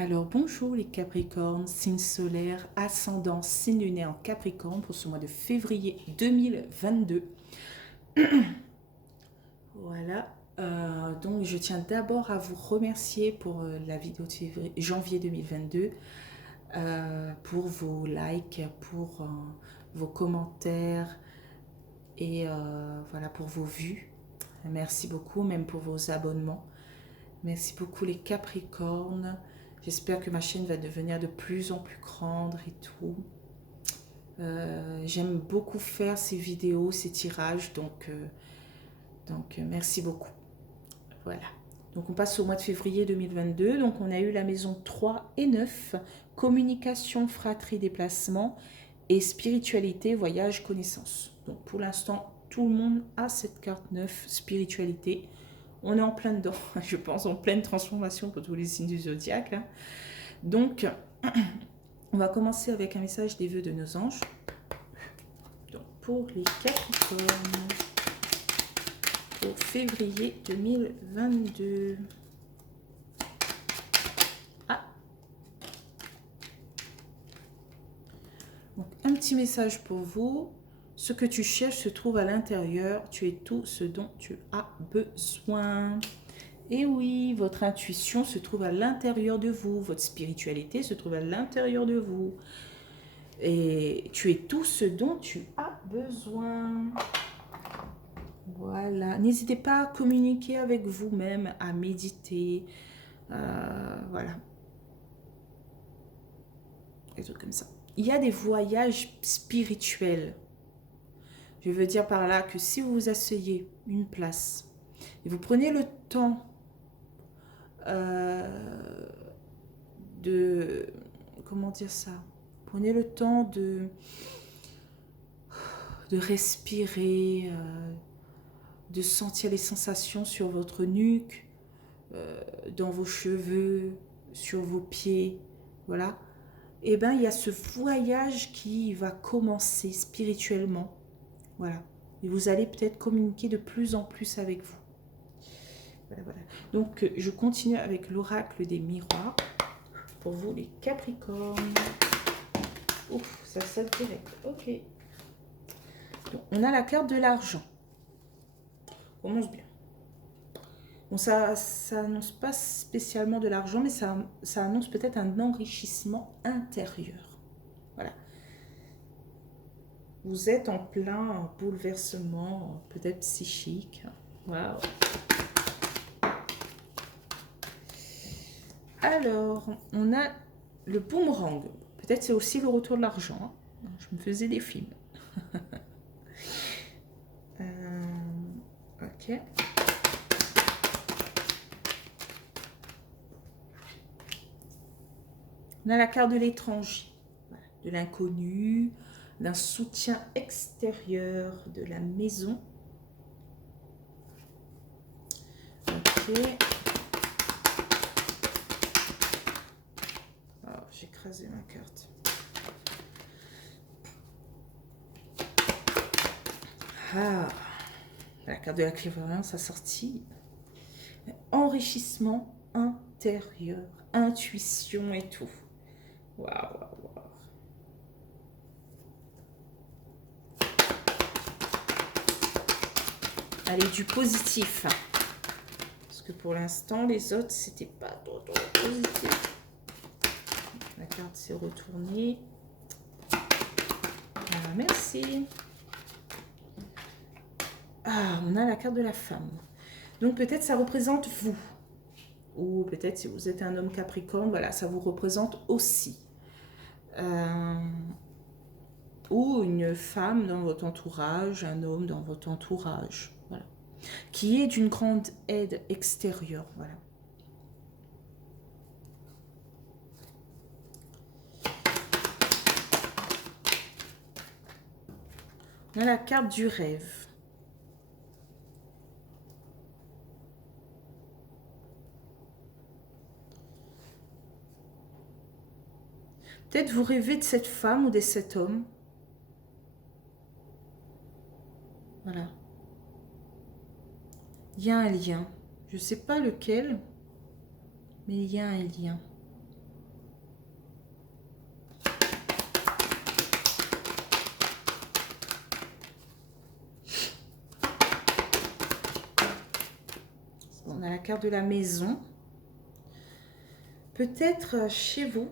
Alors bonjour les Capricornes, signe solaire, ascendant, signe lunaire en Capricorne pour ce mois de février 2022. Voilà, donc je tiens d'abord à vous remercier pour la vidéo de janvier 2022, pour vos likes, pour vos commentaires et voilà pour vos vues. Merci beaucoup, même pour vos abonnements. Merci beaucoup les Capricornes. J'espère que ma chaîne va devenir de plus en plus grande et tout. J'aime beaucoup faire ces vidéos, ces tirages, donc merci beaucoup. Voilà. Donc on passe au mois de février 2022. Donc on a eu la maison 3 et 9, communication, fratrie, déplacement et spiritualité, voyage, connaissance. Donc pour l'instant, tout le monde a cette carte 9, spiritualité. On est en plein dedans, je pense, en pleine transformation pour tous les signes du zodiaque. Hein. Donc, on va commencer avec un message des vœux de nos anges. Donc, pour les Capricornes, pour février 2022. Ah. Donc, un petit message pour vous. Ce que tu cherches se trouve à l'intérieur. Tu es tout ce dont tu as besoin. Et oui, votre intuition se trouve à l'intérieur de vous. Votre spiritualité se trouve à l'intérieur de vous. Et tu es tout ce dont tu as besoin. Voilà. N'hésitez pas à communiquer avec vous-même, à méditer. Voilà. Des trucs comme ça. Il y a des voyages spirituels. Je veux dire par là que si vous vous asseyez une place et vous prenez le temps de... Comment dire ça? Prenez le temps de respirer, de sentir les sensations sur votre nuque, dans vos cheveux, sur vos pieds, voilà. Et bien, il y a ce voyage qui va commencer spirituellement, voilà. Et vous allez peut-être communiquer de plus en plus avec vous. Voilà, voilà. Donc, je continue avec l'oracle des miroirs pour vous, les Capricornes. Ouf, ça saute direct. Ok. Donc, on a la carte de l'argent. On commence bien. Bon, ça annonce pas spécialement de l'argent, mais ça annonce peut-être un enrichissement intérieur. Voilà. Vous êtes en plein bouleversement, peut-être psychique. Waouh. Alors, on a le boomerang. Peut-être c'est aussi le retour de l'argent. Je me faisais des films. Ok. On a la carte de l'étranger, voilà, de l'inconnu, d'un soutien extérieur, de la maison. Ok. Oh, j'ai écrasé ma carte. Ah, la carte de la clairvoyance a sorti. Enrichissement intérieur, intuition et tout. Waouh, waouh, waouh. Allez, du positif. Parce que pour l'instant, les autres, c'était pas trop positif. La carte s'est retournée. Voilà, merci. Ah, on a la carte de la femme. Donc peut-être ça représente vous. Ou peut-être si vous êtes un homme capricorne, voilà, ça vous représente aussi. Ou une femme dans votre entourage, un homme dans votre entourage, voilà. Qui est d'une grande aide extérieure, voilà. On a la carte du rêve. Peut-être vous rêvez de cette femme ou de cet homme. Voilà. Il y a un lien. Je ne sais pas lequel, mais il y a un lien. la carte de la maison. Peut-être chez vous,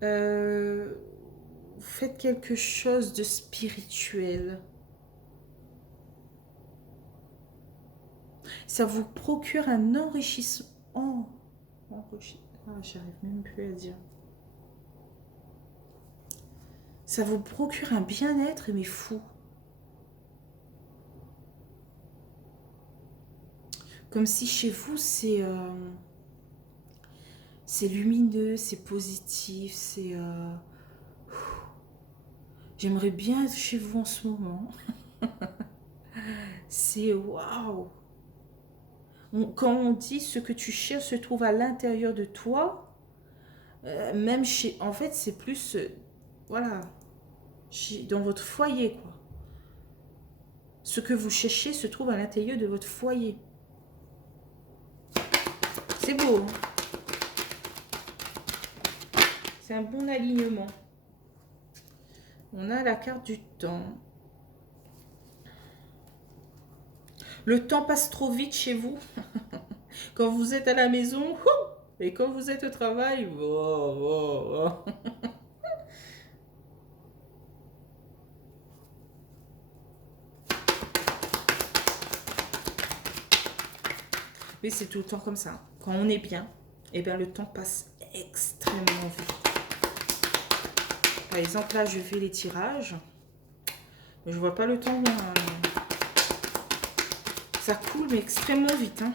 vous faites quelque chose de spirituel. Ça vous procure un enrichissement. Oh, j'arrive même plus à dire. Ça vous procure un bien-être, mais fou. Comme si chez vous, c'est lumineux, c'est positif, c'est... J'aimerais bien être chez vous en ce moment. C'est waouh. Quand on dit ce que tu cherches se trouve à l'intérieur de toi, même chez... En fait, c'est plus... voilà. Dans votre foyer, quoi. Ce que vous cherchez se trouve à l'intérieur de votre foyer. C'est beau, hein? C'est un bon alignement. On a la carte du temps. Le temps passe trop vite chez vous. Quand vous êtes à la maison, et quand vous êtes au travail, mais c'est tout le temps comme ça. Quand on est bien, eh bien le temps passe extrêmement vite. Par exemple, là, je fais les tirages. Je vois pas le temps. Ça coule, mais extrêmement vite. Hein.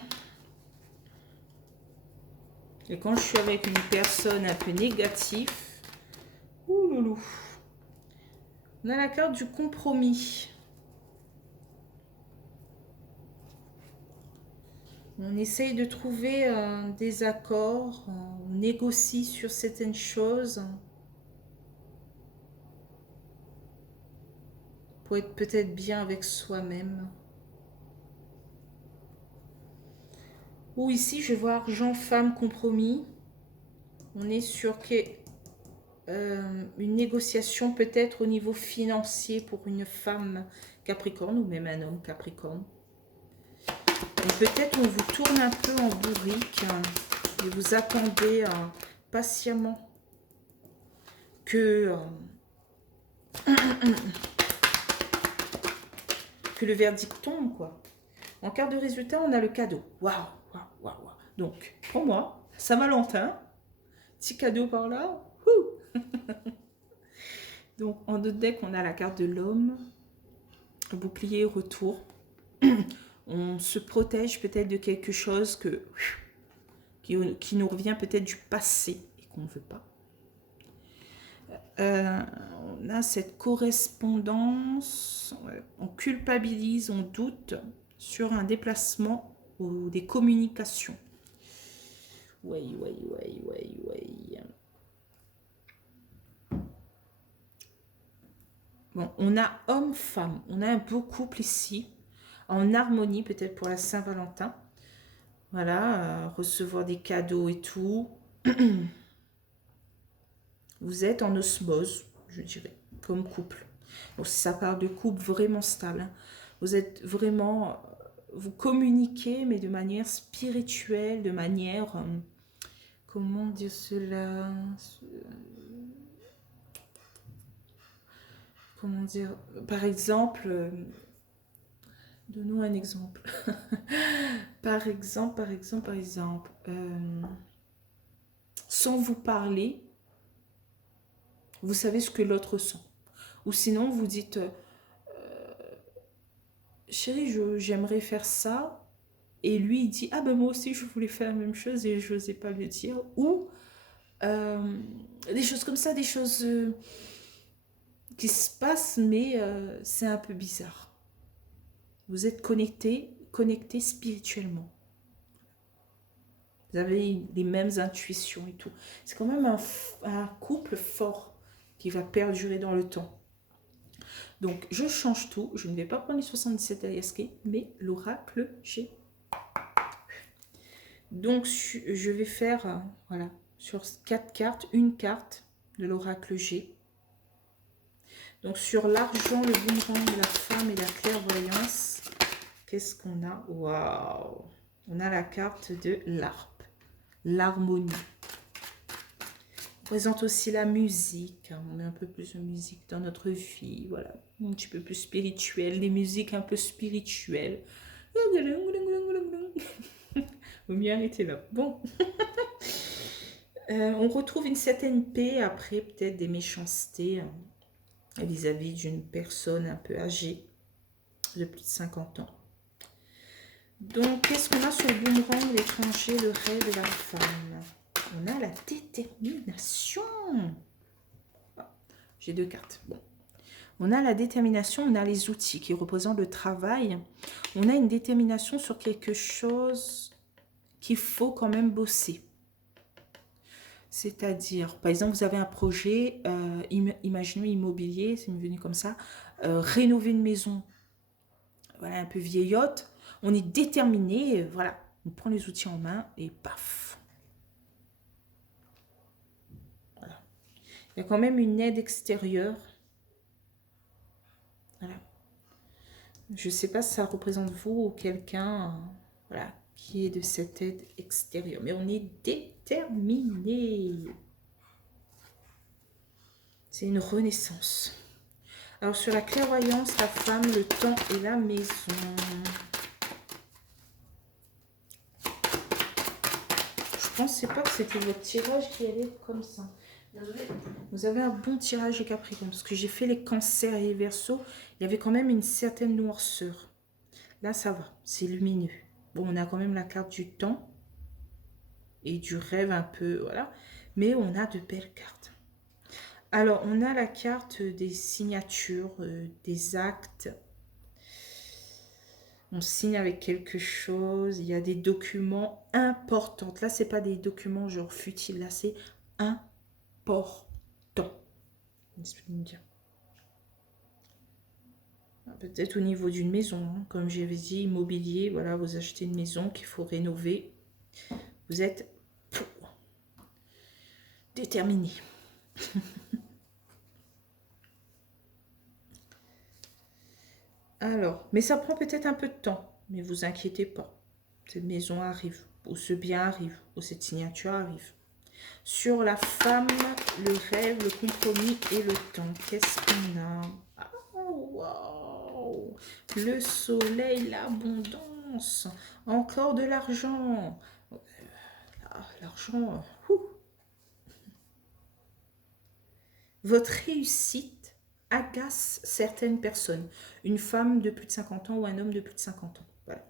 Et quand je suis avec une personne un peu négative, ouloulou. On a la carte du compromis. On essaye de trouver des accords, on négocie sur certaines choses pour être peut-être bien avec soi-même. Ou ici, je vois argent, femme, compromis. On est sur une négociation peut-être au niveau financier pour une femme Capricorne ou même un homme Capricorne. Et peut-être on vous tourne un peu en bourrique et vous attendez patiemment que le verdict tombe, quoi. En carte de résultat, on a le cadeau. Waouh, waouh, waouh, waouh. Donc, pour moi, Saint-Valentin, petit cadeau par là. Donc, en notre deck, on a la carte de l'homme, bouclier, retour. On se protège peut-être de quelque chose qui nous revient peut-être du passé et qu'on ne veut pas. On a cette correspondance, on culpabilise, on doute sur un déplacement ou des communications. Oui. Bon, on a homme-femme, on a un beau couple ici, en harmonie peut-être pour la Saint-Valentin. Voilà, recevoir des cadeaux et tout. Vous êtes en osmose, je dirais, comme couple. Donc, si ça parle de couple vraiment stable, hein, vous êtes vraiment... Vous communiquez, mais de manière spirituelle, de manière... comment dire cela? Comment dire? Par exemple... donnons un exemple. par exemple... sans vous parler, vous savez ce que l'autre sent. Ou sinon, vous dites, chérie, j'aimerais faire ça. Et lui, il dit, ah ben moi aussi, je voulais faire la même chose et je n'osais pas le dire. Ou des choses comme ça, des choses qui se passent, mais c'est un peu bizarre. Vous êtes connectés spirituellement. Vous avez les mêmes intuitions et tout. C'est quand même un couple fort qui va perdurer dans le temps. Donc, je change tout. Je ne vais pas prendre les 77 Ayahuasca, mais l'oracle G. Donc, je vais faire, voilà, sur 4 cartes, une carte de l'oracle G. Donc, sur l'argent, le boomerang, la femme et la clairvoyance, qu'est-ce qu'on a? Waouh! On a la carte de l'harpe, l'harmonie. On présente aussi la musique. Hein. On met un peu plus de musique dans notre vie. Voilà, un petit peu plus spirituel. Des musiques un peu spirituelles. Vaut mieux arrêter là. Bon. On retrouve une certaine paix après peut-être des méchancetés vis-à-vis d'une personne un peu âgée de plus de 50 ans. Donc, qu'est-ce qu'on a sur le boomerang, l'étranger, le rêve et la femme? On a la détermination. Ah, j'ai 2 cartes. Bon. On a la détermination, on a les outils qui représentent le travail. On a une détermination sur quelque chose qu'il faut quand même bosser. C'est-à-dire, par exemple, vous avez un projet, imaginons immobilier, c'est venu comme ça, rénover une maison, voilà, un peu vieillotte. On est déterminé, voilà, on prend les outils en main et paf. Voilà. Il y a quand même une aide extérieure. Voilà. Je ne sais pas si ça représente vous ou quelqu'un, voilà, qui est de cette aide extérieure. Mais on est déterminé. C'est une renaissance. Alors, sur la clairvoyance, la femme, le temps et la maison. Je pensais pas que c'était votre tirage qui allait être comme ça. Vous avez un bon tirage de Capricorne. Parce que j'ai fait les cancers et les verseaux. Il y avait quand même une certaine noirceur. Là, ça va. C'est lumineux. Bon, on a quand même la carte du temps. Et du rêve un peu, voilà. Mais on a de belles cartes. Alors, on a la carte des signatures, des actes. On signe avec quelque chose. Il y a des documents importants. Là, c'est pas des documents genre futiles. Là, c'est important. Peut-être au niveau d'une maison. Hein. Comme j'avais dit, immobilier. Voilà, vous achetez une maison qu'il faut rénover. Vous êtes déterminé. Alors, mais ça prend peut-être un peu de temps, mais vous inquiétez pas. Cette maison arrive, ou ce bien arrive, ou cette signature arrive. Sur la femme, le rêve, le compromis et le temps, qu'est-ce qu'on a? Oh, wow. Le soleil, l'abondance, encore de l'argent. L'argent, votre réussite agace certaines personnes. Une femme de plus de 50 ans ou un homme de plus de 50 ans. Voilà.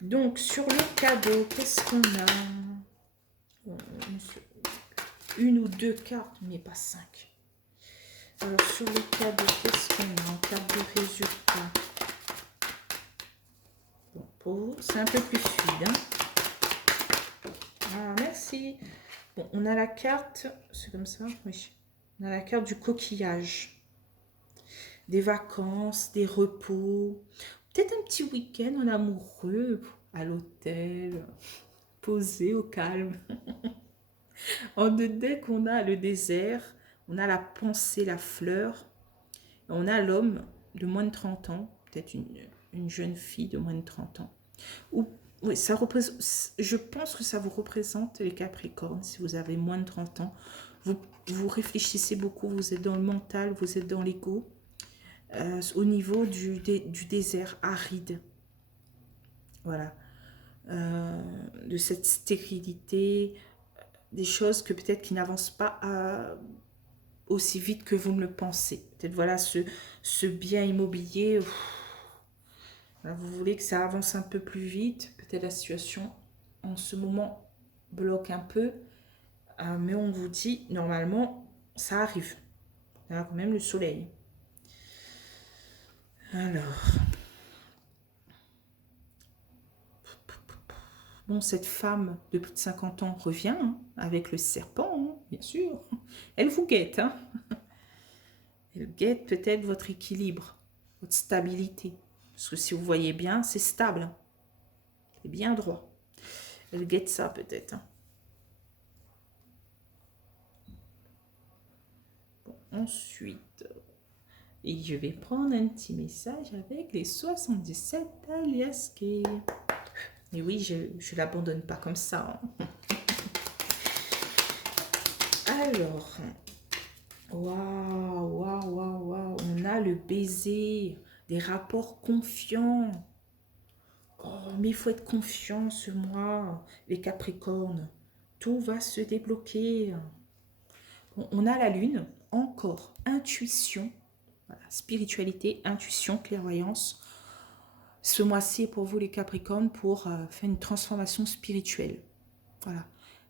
Donc, sur le cadeau, qu'est-ce qu'on a? Une ou 2 cartes, mais pas 5. Alors, sur le cadeau, qu'est-ce qu'on a en carte de résultat? Bon, pour vous, c'est un peu plus fluide. Hein. Ah, merci. Bon, on a la carte, c'est comme ça, oui. On a la carte du coquillage. Des vacances, des repos, peut-être un petit week-end en amoureux, à l'hôtel, posé au calme. En deux decks, on a le désert, on a la pensée, la fleur, on a l'homme de moins de 30 ans, peut-être une jeune fille de moins de 30 ans. Ou, oui, ça représente, je pense que ça vous représente les Capricornes, si vous avez moins de 30 ans. Vous réfléchissez beaucoup, vous êtes dans le mental, vous êtes dans l'ego. Au niveau du désert aride. Voilà. De cette stérilité, des choses que peut-être qui n'avancent pas aussi vite que vous ne le pensez. Peut-être voilà ce bien immobilier, voilà, vous voulez que ça avance un peu plus vite. Peut-être la situation en ce moment bloque un peu, mais on vous dit normalement ça arrive. Il y a quand même le soleil. Alors, bon, cette femme de plus de 50 ans revient hein, avec le serpent, hein, bien sûr. Elle vous guette. Hein. Elle guette peut-être votre équilibre, votre stabilité. Parce que si vous voyez bien, c'est stable. Hein. C'est bien droit. Elle guette ça peut-être. Hein. Bon, ensuite, et je vais prendre un petit message avec les 77 aliasqués. Et oui, je ne l'abandonne pas comme ça. Hein. Alors, waouh, waouh, waouh, waouh, on a le baiser, des rapports confiants. Oh, mais il faut être confiant ce mois, les Capricornes. Tout va se débloquer. On a la lune, encore, intuition, voilà, spiritualité, intuition, clairvoyance. Ce mois-ci est pour vous les Capricornes pour faire une transformation spirituelle. Voilà.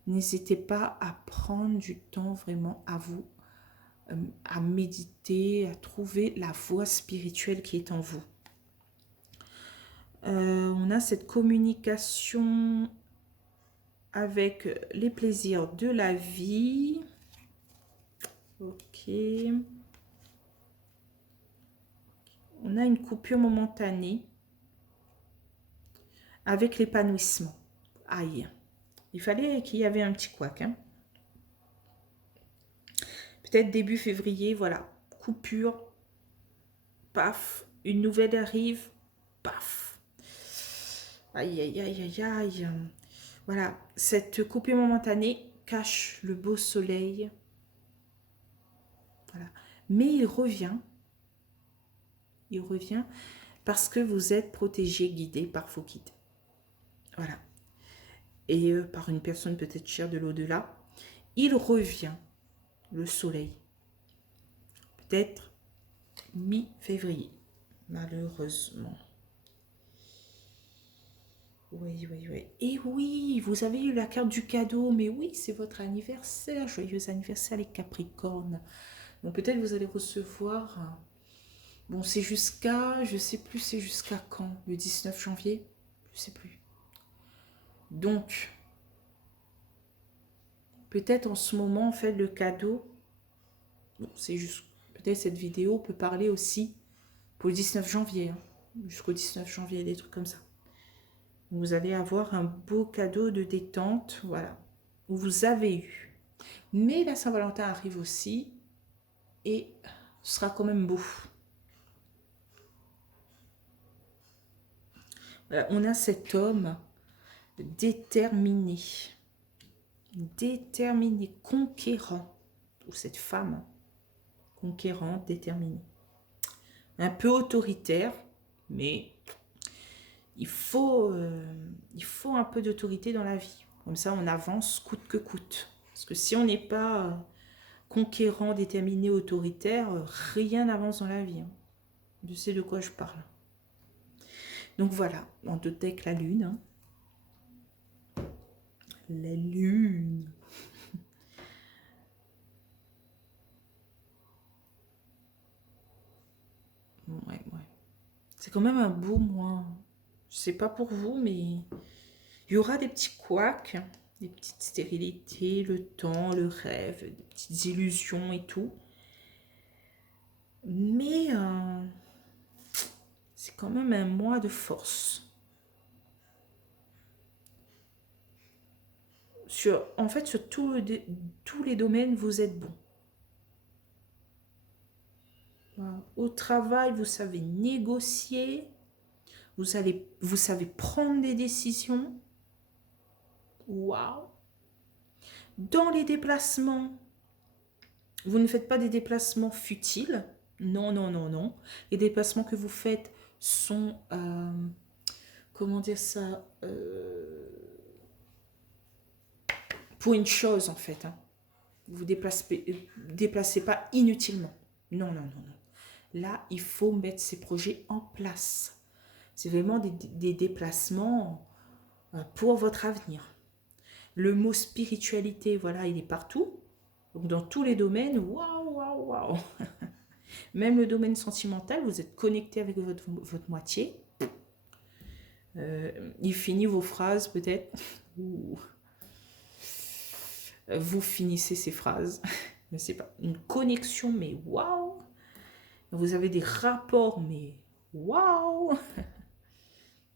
N'hésitez pas à prendre du temps vraiment à vous, à méditer, à trouver la voie spirituelle qui est en vous. On a cette communication avec les plaisirs de la vie. Ok. On a une coupure momentanée avec l'épanouissement. Aïe. Il fallait qu'il y avait un petit couac. Hein. Peut-être début février, voilà. Coupure. Paf. Une nouvelle arrive. Paf. Aïe, aïe, aïe, aïe, aïe. Voilà. Cette coupure momentanée cache le beau soleil. Voilà. Mais il revient. Il revient parce que vous êtes protégé, guidé par vos guides. Voilà. Et par une personne peut-être chère de l'au-delà. Il revient, le soleil. Peut-être mi-février, malheureusement. Oui, oui, oui. Et oui, vous avez eu la carte du cadeau, mais oui, c'est votre anniversaire. Joyeux anniversaire les Capricornes. Donc peut-être vous allez recevoir... Bon, c'est jusqu'à... Je sais plus, c'est jusqu'à quand? Le 19 janvier? Je sais plus. Donc, peut-être en ce moment, en fait, le cadeau... Bon, c'est juste... Peut-être cette vidéo peut parler aussi pour le 19 janvier. Hein, jusqu'au 19 janvier, des trucs comme ça. Vous allez avoir un beau cadeau de détente, voilà, où vous avez eu. Mais la Saint-Valentin arrive aussi et ce sera quand même beau. Voilà, on a cet homme déterminé, conquérant, ou cette femme conquérante, déterminée. Un peu autoritaire, mais il faut un peu d'autorité dans la vie. Comme ça, on avance coûte que coûte. Parce que si on n'est pas conquérant, déterminé, autoritaire, rien n'avance dans la vie. Hein. Je sais de quoi je parle. Donc voilà, en deux decks, la lune. Hein. La lune. Ouais. C'est quand même un beau mois. Je sais pas pour vous, mais il y aura des petits couacs, des petites stérilités, le temps, le rêve, des petites illusions et tout. Mais c'est quand même un mois de force. En fait, sur tous les domaines, vous êtes bon. Voilà. Au travail, vous savez négocier, vous savez prendre des décisions. Waouh! Dans les déplacements, vous ne faites pas des déplacements futiles. Non, non, non, non. Les déplacements que vous faites sont, comment dire ça, pour une chose en fait. Hein. Vous ne déplacez pas inutilement. Non, non, non, non. Là, il faut mettre ces projets en place. C'est vraiment des déplacements pour votre avenir. Le mot spiritualité, voilà, il est partout. Donc, dans tous les domaines, waouh, waouh, waouh. Même le domaine sentimental, vous êtes connecté avec votre moitié. Il finit vos phrases peut-être. Vous finissez ces phrases. Je ne sais pas. Une connexion, mais waouh. Vous avez des rapports, mais waouh.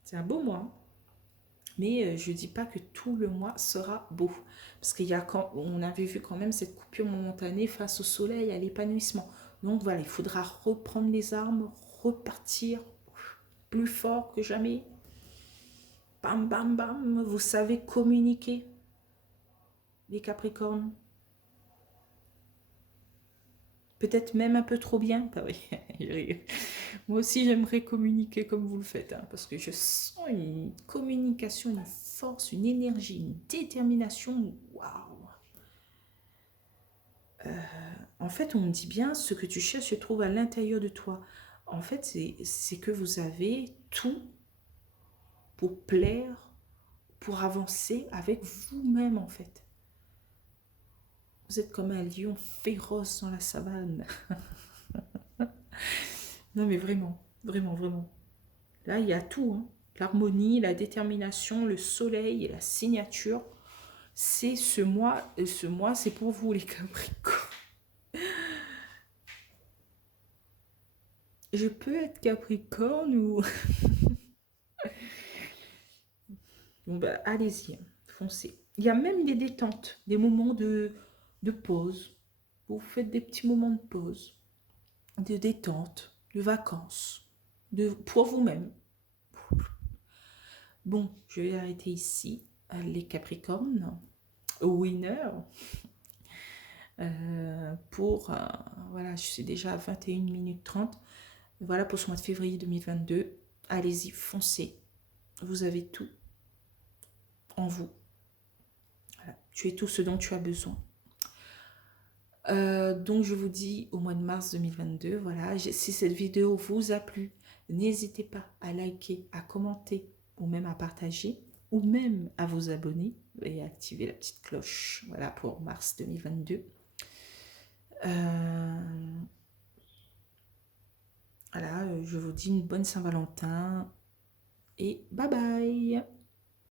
C'est un beau mois. Mais je ne dis pas que tout le mois sera beau. Parce on avait vu quand même cette coupure momentanée face au soleil, à l'épanouissement. Donc voilà, il faudra reprendre les armes, repartir plus fort que jamais. bam, bam, bam, vous savez communiquer, les Capricornes. Peut-être même un peu trop bien. Ah oui. Moi aussi, j'aimerais communiquer comme vous le faites, hein, parce que je sens une communication, une force, une énergie, une détermination. Waouh! En fait, on me dit bien, ce que tu cherches se trouve à l'intérieur de toi. En fait, c'est que vous avez tout pour plaire, pour avancer avec vous-même, en fait. Vous êtes comme un lion féroce dans la savane. Non, mais vraiment, vraiment, vraiment. Là, il y a tout, hein. L'harmonie, la détermination, le soleil et la signature. C'est ce mois, et ce mois, c'est pour vous, les Capricornes. Je peux être Capricorne ou... Bon, bah, allez-y, foncez. Il y a même des détentes, des moments de pause. Vous faites des petits moments de pause, de détente, de vacances, pour vous-même. Bon, je vais arrêter ici. Les Capricornes, winner. Voilà, je suis déjà à 21 minutes 30. Voilà pour ce mois de février 2022. Allez-y, foncez. Vous avez tout en vous. Voilà. Tu es tout ce dont tu as besoin. Donc je vous dis au mois de mars 2022, voilà, si cette vidéo vous a plu, n'hésitez pas à liker, à commenter ou même à partager ou même à vous abonner et à activer la petite cloche, voilà, pour mars 2022. Voilà, je vous dis une bonne Saint-Valentin et bye bye.